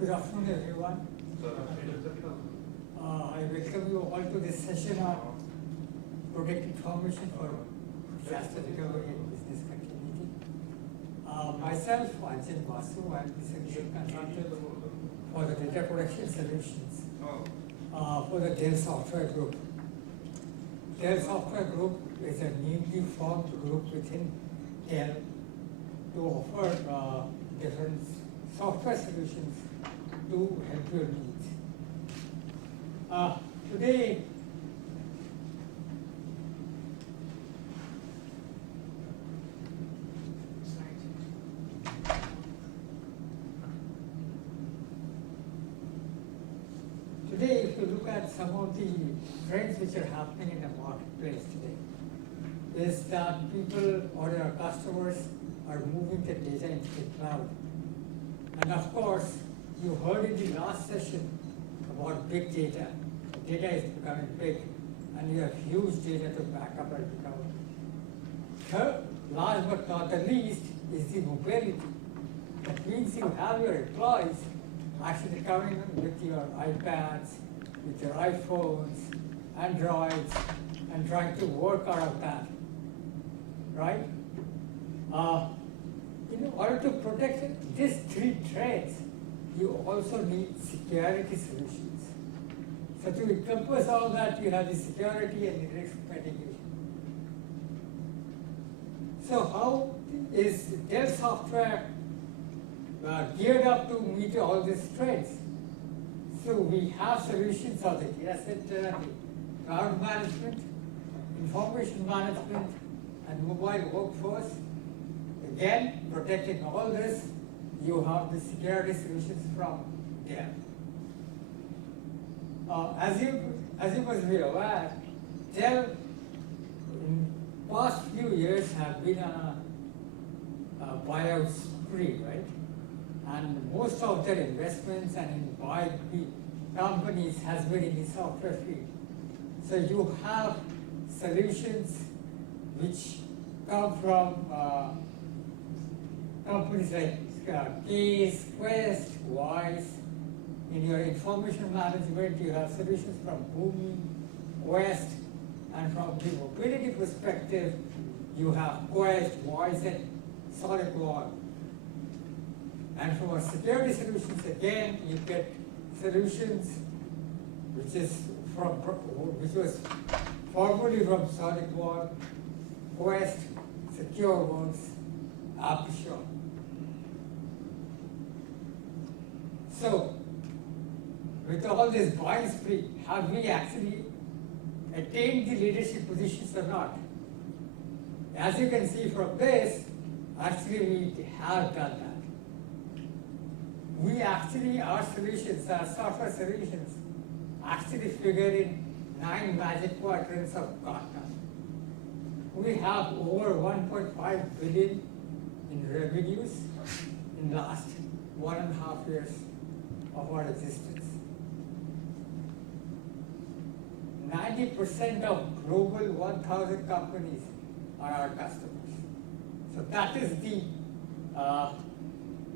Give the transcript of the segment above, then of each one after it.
Good afternoon, everyone. I welcome you all to this session on protect information for disaster recovery and business continuity. Myself, Anjan Vasu, I am the solution consultant for the data protection solutions for the Dell Software Group. Dell Software Group is a newly formed group within Dell to offer different software solutions to help your needs. Today, if you look at some of the trends which are happening in the marketplace today, is that people or their customers are moving the data into the cloud. And of course, you heard in the last session about big data. Data is becoming big, and you have huge data to back up and recover. Third, last but not the least, is the mobility. That means you have your employees actually coming with your iPads, with your iPhones, Androids, and trying to work out of that, right? In order to protect these three trends, you also need security solutions. So to encompass all that, you have the security and the risk mitigation. So how is Dell Software geared up to meet all these trends? So we have solutions for the data center, the cloud management, information management, and mobile workforce. Again, protecting all this, you have the security solutions from Dell. As you must be aware, Dell in past few years have been on a buyout spree, right? And most of their investments and in buying companies has been in the software field. So you have solutions which come from companies like Case, Quest, Wise. In your information management, you have solutions from Boomi, Quest, and from the mobility perspective, you have Quest, Wise, and SolidWall. And from our security solutions, again, you get solutions which was formerly from SolidWall, Quest, SecureWorks, Aperture. So, with all this buying spree, have we actually attained the leadership positions or not? As you can see from this, actually we have done that. We actually, our solutions, our software solutions, actually figure in 9 magic quadrants of Gartner. We have over 1.5 billion in revenues in the last 1.5 years of our existence. 90% of global 1,000 companies are our customers. So that is the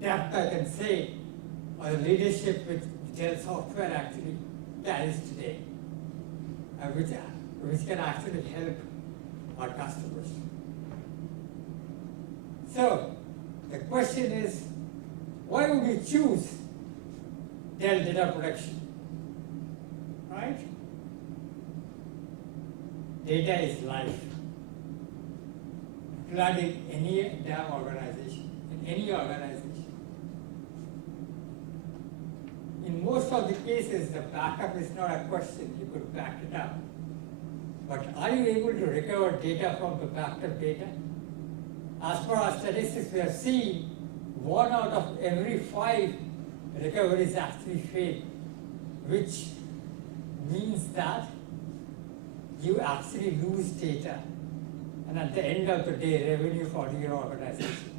depth, I can say, or the leadership which Dell Software actually carries today, which can actually help our customers. So the question is, why would you choose Dell Data Protection? Right? Data is life. Flood in any damn organization, in any organization. In most of the cases, the backup is not a question, you could back it up. But are you able to recover data from the backed up data? As per our statistics, we have seen 1 out of every 5 recoveries actually fail, which means that you actually lose data, and at the end of the day, revenue for your organization.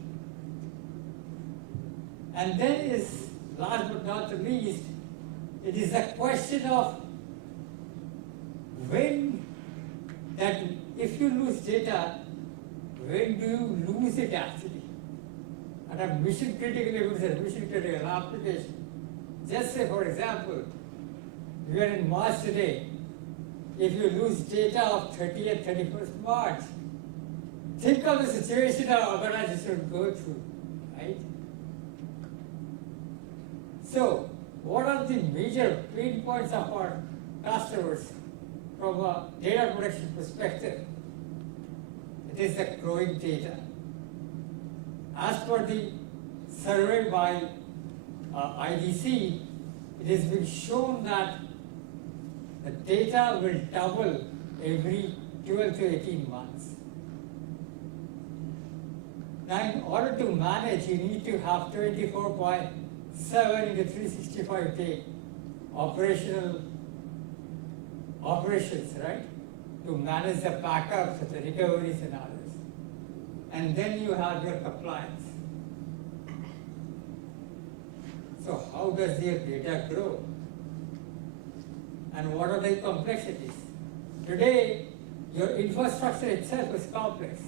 And then is, last but not the least, it is a question of when that if you lose data, when do you lose it actually? And a mission critical, if it's a mission critical application, Just say, for example, we are in March today. If you lose data of 30th, 31st March, think of the situation our organization would go through, right? So, what are the major pain points of our customers from a data protection perspective? It is the growing data. As per the survey by IDC, it has been shown that the data will double every 12 to 18 months. Now, in order to manage, you need to have 24/7 into 365-day operations, right? To manage the backups, the recoveries and others. And then you have your compliance. So how does your data grow? And what are the complexities? Today, your infrastructure itself is complex.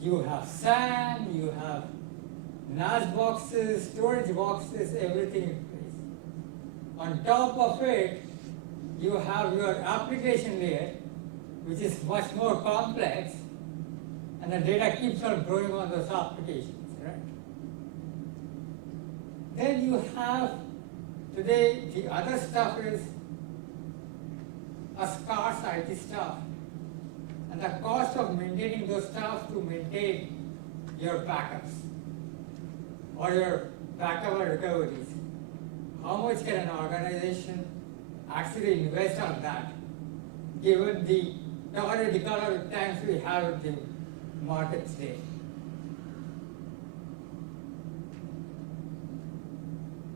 You have SAN, you have NAS boxes, storage boxes, everything in place. On top of it, you have your application layer, which is much more complex, and the data keeps on growing on those applications, right? Then you have, today, the other stuff is a scarce IT stuff. And the cost of maintaining those stuff to maintain your backups or your backup or recoveries. How much can an organization actually invest on that, given the current economic times we have in the market today?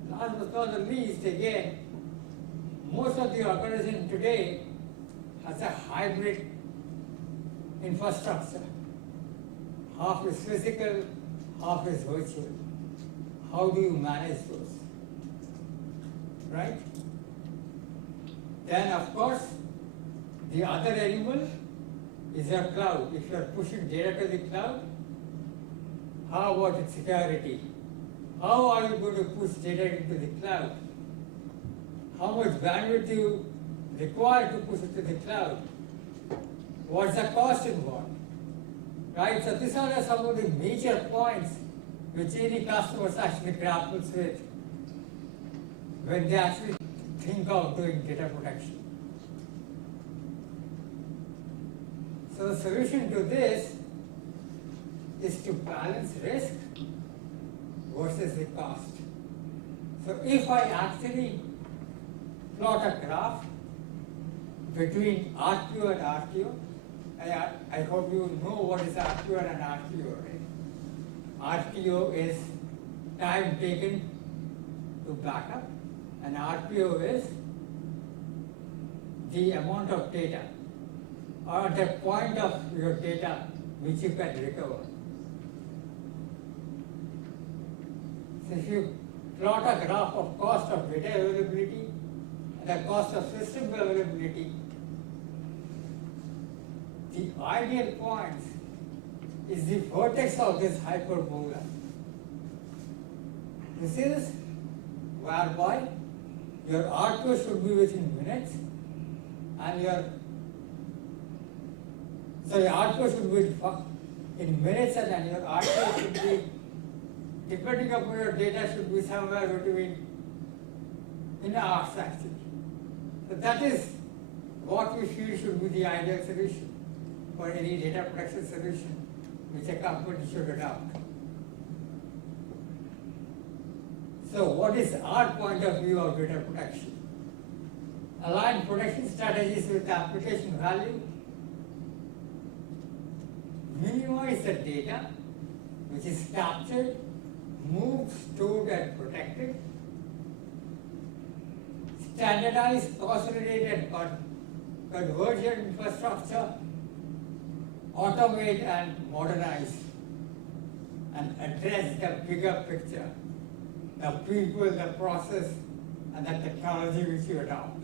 Last but not the least, again, most of the organization today has a hybrid infrastructure. Half is physical, half is virtual. How do you manage those? Right? Then, of course, the other animal is your cloud. If you are pushing data to the cloud, how about its security? How are you going to push data into the cloud? How much bandwidth do you require to push it to the cloud? What's the cost involved? Right? So these are some of the major points which any customers actually grapples with when they actually think of doing data protection. So the solution to this is to balance risk versus the cost. So if I actually plot a graph between RPO and RTO, I hope you know what is RPO and RTO, right? RTO is time taken to backup, and RPO is the amount of data or the point of your data which you can recover. So if you plot a graph of cost of data availability and the cost of system availability, the ideal point is the vertex of this hyperbola. You see this? Whereby your RPO should be within minutes and your RPO should be in minutes, and then your RPO should be, depending upon your data, should be somewhere between in hours actually. So that is what we feel should be the ideal solution for any data protection solution which a company should adopt. So what is our point of view of data protection? Align protection strategies with application value, minimize the data which is captured, moved, stored and protected, standardize, consolidate and convergent infrastructure, automate and modernize, and address the bigger picture, the people, the process, and the technology which you adopt.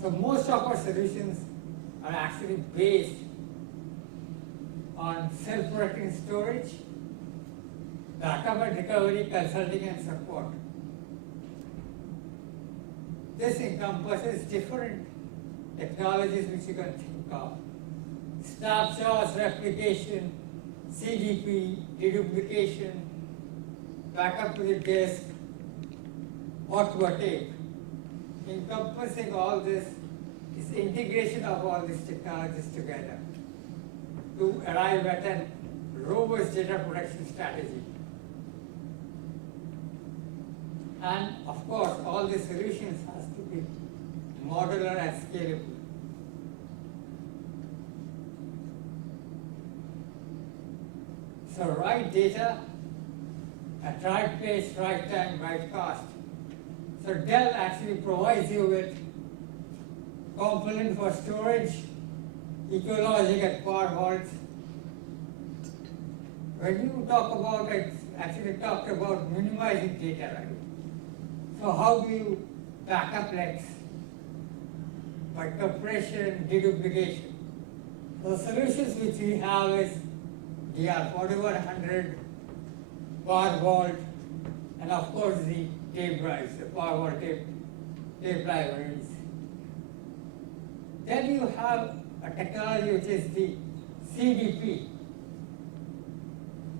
So most of our solutions are actually based on self-correcting storage, backup and recovery, consulting and support. This encompasses different technologies which you can think of. Snapshots, replication, CDP, deduplication, backup to the disk, or to a tape. Encompassing all this is integration of all these technologies together to arrive at a robust data protection strategy. And of course, all the solutions has to be modular and scalable. So right data at right place, right time, right cost. So Dell actually provides you with component for storage, ecologic and power vaults. When you talk about it, actually talked about minimizing data, right? So how do you back up legs? By compression, deduplication. So the solutions which we have is DR4100, power vault, and of course the tape drives, the power vault tape libraries. Then you have a technology which is the CDP,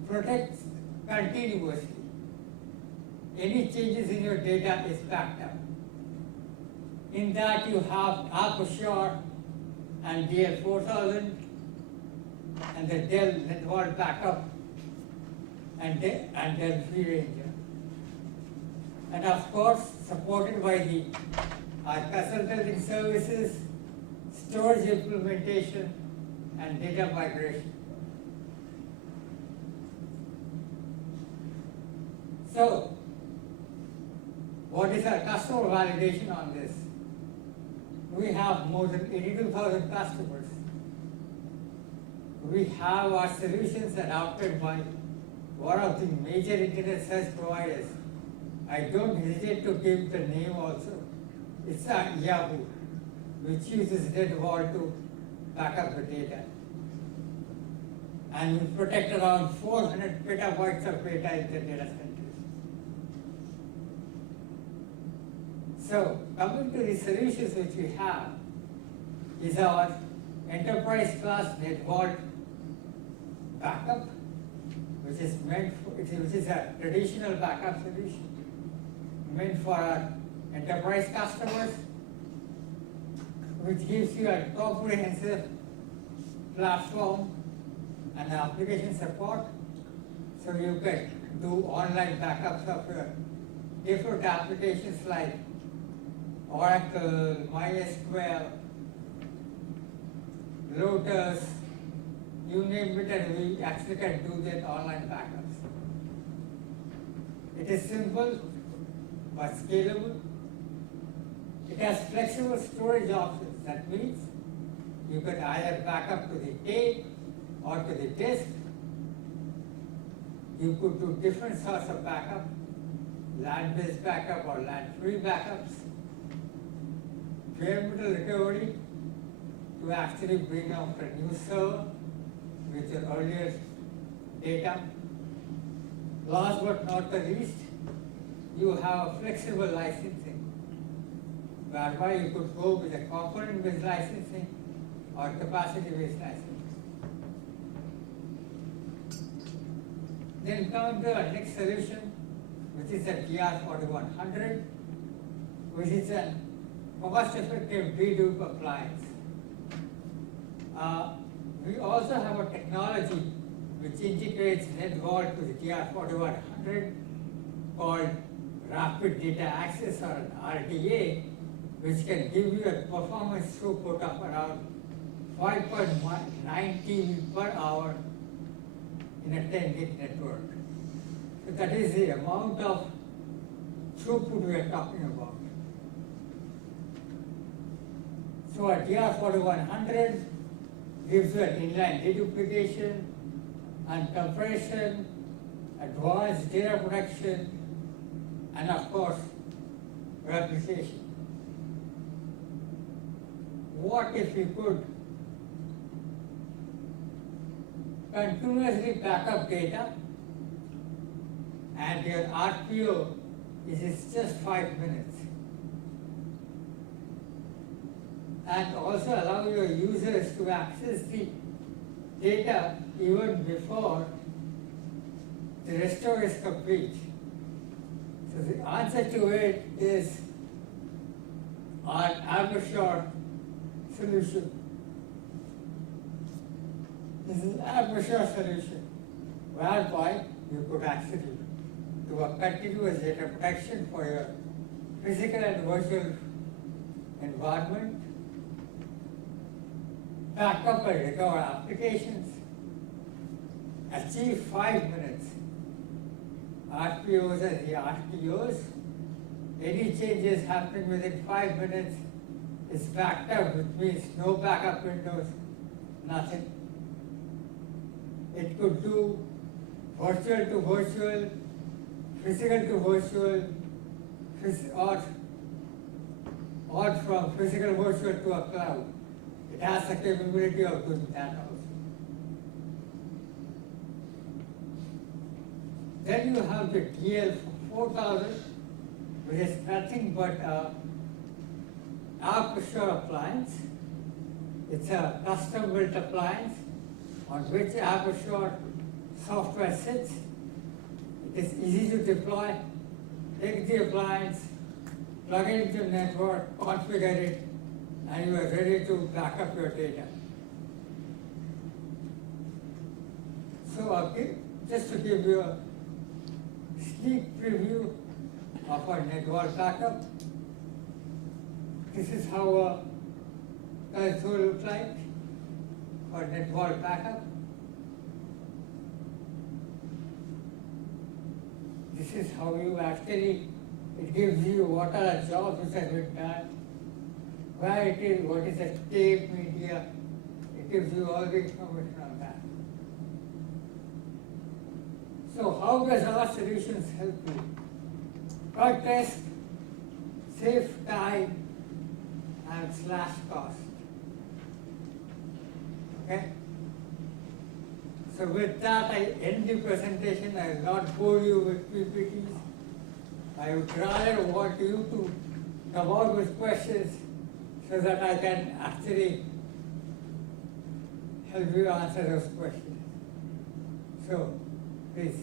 protects continuously. Any changes in your data is backed up. In that you have AppAssure and DL4000 and the Dell NetVault backup and Dell Free Ranger. And of course, supported by our consulting services, storage implementation, and data migration. So, what is our customer validation on this? We have more than 82,000 customers. We have our solutions adopted by one of the major internet search providers. I don't hesitate to give the name also. It's Yahoo, which uses NetVault to back up the data. And we protect around 400 petabytes of data in the data centers. So, coming to the solutions which we have, is our enterprise class NetVault backup, which is a traditional backup solution meant for our enterprise customers, which gives you a comprehensive platform and application support, so you can do online backups of your different applications like Oracle, MySQL, Lotus, you name it, and we actually can do that online backups. It is simple but scalable. It has flexible storage options. That means you can either back up to the tape or to the disk. You could do different sorts of backup, LAN-based backup or LAN-free backups, bare metal recovery to actually bring out a new server with your earlier data. Last but not the least, you have flexible licensing, whereby you could go with a component-based licensing or capacity-based licensing. Then come to our next solution, which is a DR4100, which is a cost-effective dedupe appliance. We also have a technology which integrates NetVault to the DR4100 called Rapid Data Access, or an RDA, which can give you a performance throughput of around 5.9 TB per hour in a 10-gig network. So that is the amount of throughput we are talking about. So a DR4100 gives you an inline deduplication and compression, advanced data protection, and of course, replication. What if we could continuously back up data, and your RPO is just 5 minutes. And also allow your users to access the data even before the restore is complete. So the answer to it is our Aperture solution. This is Aperture solution, whereby you could actually do a continuous data protection for your physical and virtual environment, back up and recover applications, achieve 5 minutes. RPOs and the RTOs, any changes happening within 5 minutes is backed up, which means no backup windows, nothing. It could do virtual to virtual, physical to virtual, or from physical virtual to a cloud. It has the capability of doing that also. Then you have the DL4000, which is nothing but a Aperture appliance. It's a custom-built appliance on which Aperture software sits. It is easy to deploy. Take the appliance, plug it into the network, configure it, and you are ready to back up your data. So just to give you a sneak preview of our network backup, this is how it will look like for network backup. This is how you actually, it gives you what are the jobs which have been done, where it is, what is the tape media, it gives you all the information on that. So how does our solutions help you? Cut test, save time, and slash cost. Okay? So with that, I end the presentation. I will not bore you with PPTs. I would rather want you to come out with questions so that I can actually help you answer those questions. So, please.